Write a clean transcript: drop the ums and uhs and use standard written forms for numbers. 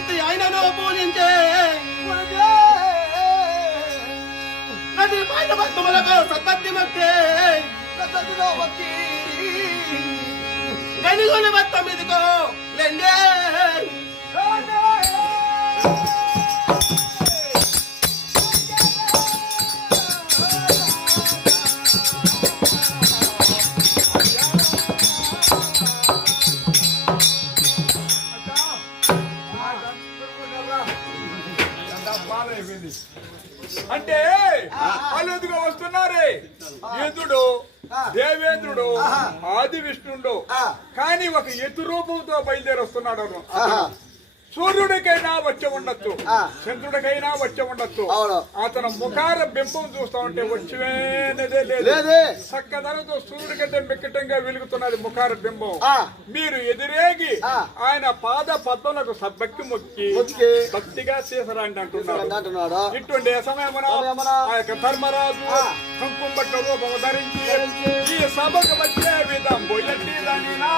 విత్తు ఆయనను పూజించే నది పైన భక్తులకు సద్భక్తి భక్తి గనిగొని భక్తం ఇదిగో లెండే అంటే అలుదుగా వస్తున్నారే ఇంద్రుడు దేవేంద్రుడు ఆది విష్ణుడు కానీ ఒక ఎత్తు రూపంతో బయలుదేరి వస్తున్నాడు. సూర్యుడికైనా వచ్చి ఉండొచ్చు, చంద్రుడికైనా వచ్చి ఉండొచ్చు. అతను ముఖార బింబం చూస్తా ఉంటే వచ్చేదే లేదు. చక్కదనంతో సూర్యుడి కంటే మిక్కటంగా వెలుగుతున్నది ముఖార బింబం. మీరు ఎదురేగి ఆయన పాద పద్మలకు సద్భక్తి మొక్కి భక్తిగా చేసరండి అంటున్నాడు. ఇటువంటి సమయమున ఆ యొక్క ధర్మరాజు కుంకుమ బట్ట రూపము ధరించి ఈ సభకు వచ్చే విధం బొయ్యండి దానినా